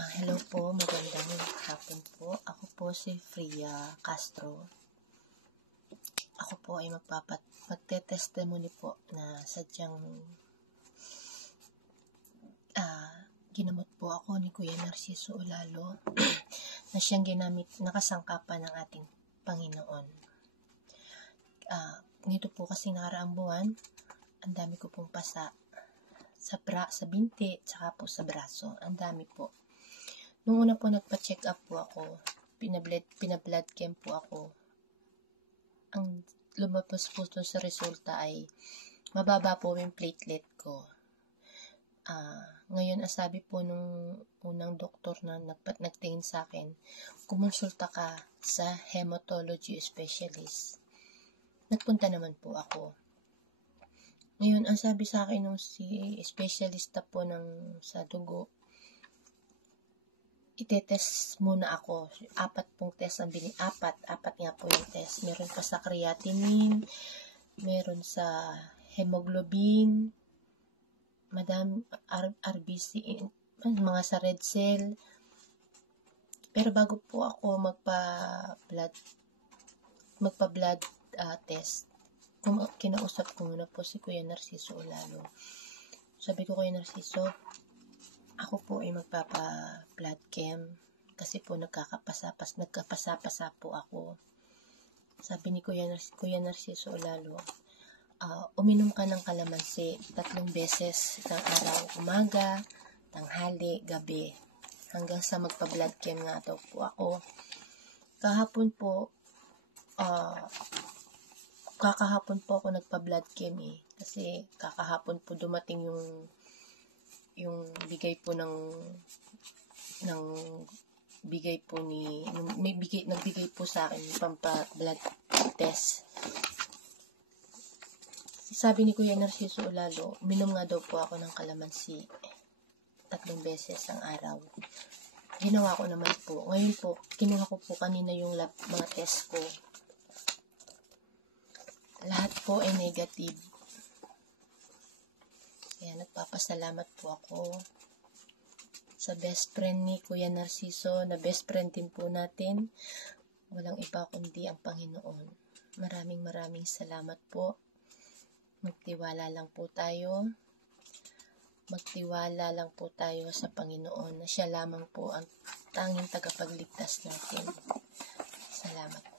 Hello po, magandang hapon po. Ako po si Fria Castro. Ako po ay magte-testimony po na sadyang ginamot po ako ni Kuya Narciso Olalo na siyang ginamit, nakasangkapan ng ating Panginoon. Nito po kasi nakaraang buwan, ang dami ko pong pasa sa binti, tsaka po sa braso. Ang dami po. Nung una po nagpa-check up po ako, pina-blood chem po ako. Ang lumabas po sa resulta ay mababa po yung platelet ko. Ngayon, sabi po nung unang doktor na nagtingin sa akin, kumonsulta ka sa hematology specialist. Nagpunta naman po ako. Ngayon, ang sabi sa akin nung si specialista po sa dugo, itetest muna ako. 4 pong test ang apat nga po yung test. Meron pa sa creatinine, meron sa hemoglobin, RBC, mga sa red cell. Pero bago po ako magpa-blood test, kinausap ko muna po si Kuya Narciso Olalo. Sabi ko, Kuya Narciso, ako po ay magpapa-blood chem kasi po nagkapasa po ako. Sabi ni Kuya Narciso Olalo, uminom ka ng kalamansi 3 beses ng araw, umaga, tanghali, gabi, hanggang sa magpa-blood chem nga daw po ako. Kakahapon po ako nagpa-blood chem kasi kakahapon po dumating yung bigay po nagbigay po sa akin pampa-blood test. Sabi ni Kuya Narciso Olalo, minom nga daw po ako ng kalamansi 3 beses ang araw. Ginawa ko naman po. Ngayon po, kinuha ko po kanina yung mga test ko. Lahat po ay negative. Kaya nagpapasalamat po ako sa best friend ni Kuya Narciso, na best friend din po natin. Walang iba kundi ang Panginoon. Maraming salamat po. Magtiwala lang po tayo sa Panginoon na siya lamang po ang tanging tagapagligtas natin. Salamat.